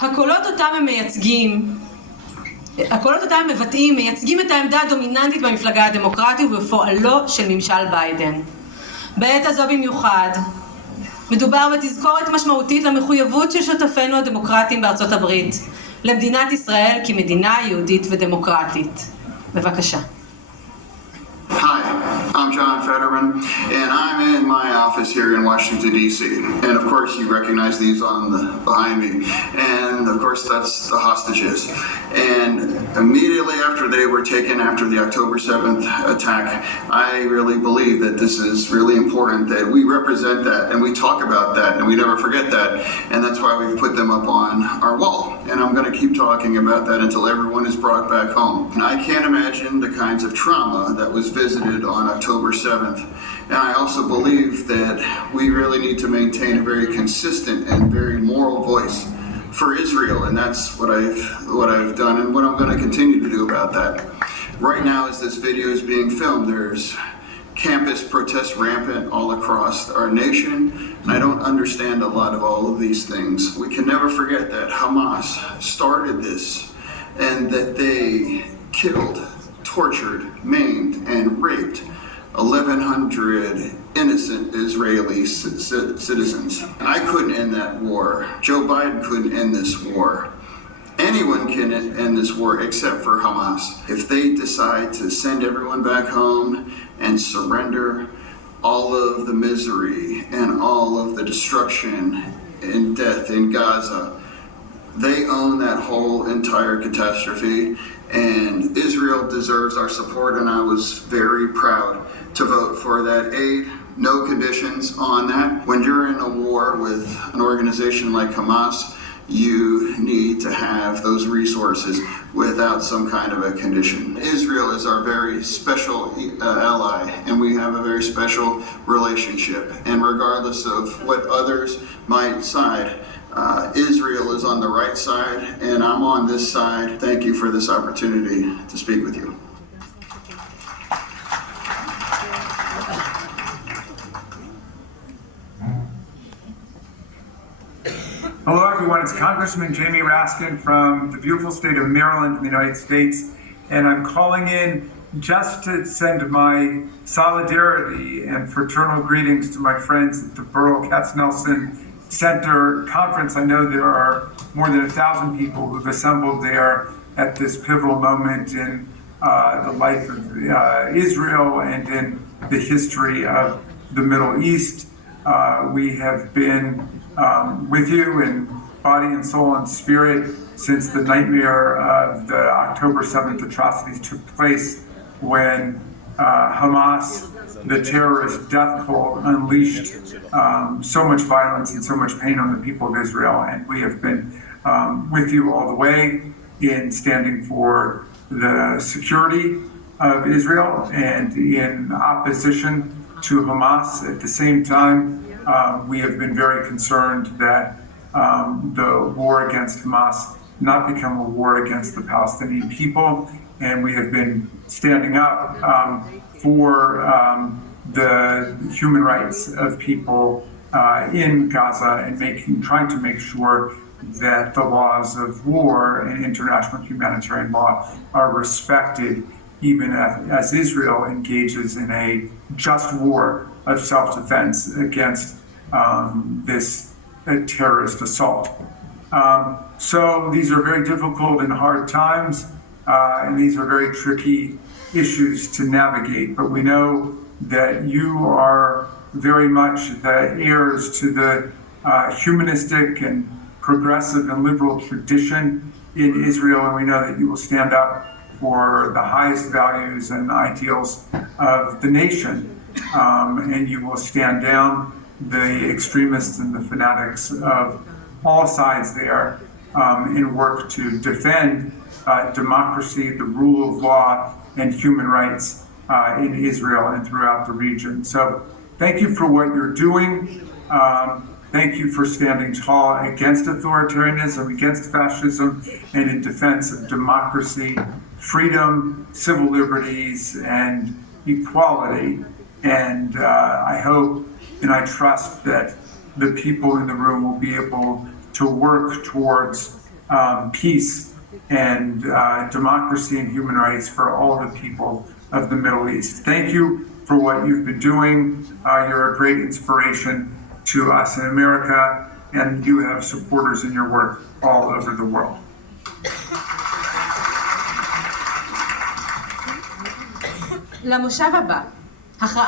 הקולות אותם הם מייצגים, הקולות אותם הם מבטאים, מייצגים את העמדה הדומיננטית במפלגה הדמוקרטית ובפועלו של ממשל ביידן. בעת הזו במיוחד, מדובר בתזכורת משמעותית למחויבות של שותפינו הדמוקרטיים בארצות הברית, למדינת ישראל כמדינה יהודית ודמוקרטית. בבקשה. Hi, I'm John Fetterman, and I'm in my office here in Washington, D.C. And of course, you recognize these behind me. And of course, that's the hostages. And immediately after they were taken after the October 7th attack, I really believe that this is really important that we represent that and we talk about that and we never forget that. And that's why we've put them up on our wall. And I'm going to keep talking about that until everyone is brought back home. And I can't imagine the kinds of trauma that was visited on October 7th. And I also believe that we really need to maintain a very consistent and very moral voice for Israel, and that's what I've done and what I'm going to continue to do about that. Right now, as this video is being filmed, there's campus protests rampant all across our nation, and I don't understand a lot of all of these things. We can never forget that Hamas started this and that they killed, tortured, maimed, and raped 1,100 innocent Israeli citizens. I couldn't end that war. Joe Biden couldn't end this war. Anyone can end this war except for Hamas. If they decide to send everyone back home and surrender all of the misery and all of the destruction and death in Gaza, they own that whole entire catastrophe, and Israel deserves our support, and I was very proud to vote for that aid. No conditions on that. When you're in a war with an organization like Hamas, you need to have those resources without some kind of a condition. Israel is our very special ally, and we have a very special relationship. And regardless of what others might side, Israel is on the right side, and I'm on this side. Thank you for this opportunity to speak with you. Hello everyone, it's Congressman Jamie Raskin from the beautiful state of Maryland in the United States, and I'm calling in just to send my solidarity and fraternal greetings to my friends at the Berl Katznelson Center conference. I know there are more than 1,000 people who've assembled there at this pivotal moment in the life of Israel and in the history of the Middle East. We have been with you in body and soul and spirit since the nightmare of the October 7th atrocities took place, when Hamas, the terrorist death cult, unleashed so much violence and so much pain on the people of Israel. And we have been with you all the way in standing for the security of Israel and in opposition to Hamas. At the same time, we have been very concerned that the war against Hamas not become a war against the Palestinian people, and we have been standing up for the human rights of people in Gaza and trying to make sure that the laws of war and international humanitarian law are respected, even as Israel engages in a just war of self-defense against this terrorist assault. So these are very difficult and hard times, and these are very tricky issues to navigate, but we know that you are very much the heirs to the humanistic and progressive and liberal tradition in Israel, and we know that you will stand up for the highest values and ideals of the nation, and you will stand down the extremists and the fanatics of all sides there and work to defend democracy, the rule of law, and human rights in Israel and throughout the region. So thank you for what you're doing. Thank you for standing tall against authoritarianism, against fascism, and in defense of democracy, freedom, civil liberties, and equality. And I hope and I trust that the people in the room will be able to work towards peace and democracy and human rights for all the people of the Middle East. Thank you for what you've been doing. You're a great inspiration to us in America, and you have supporters in your work all over the world. למושב הבא, הכרעה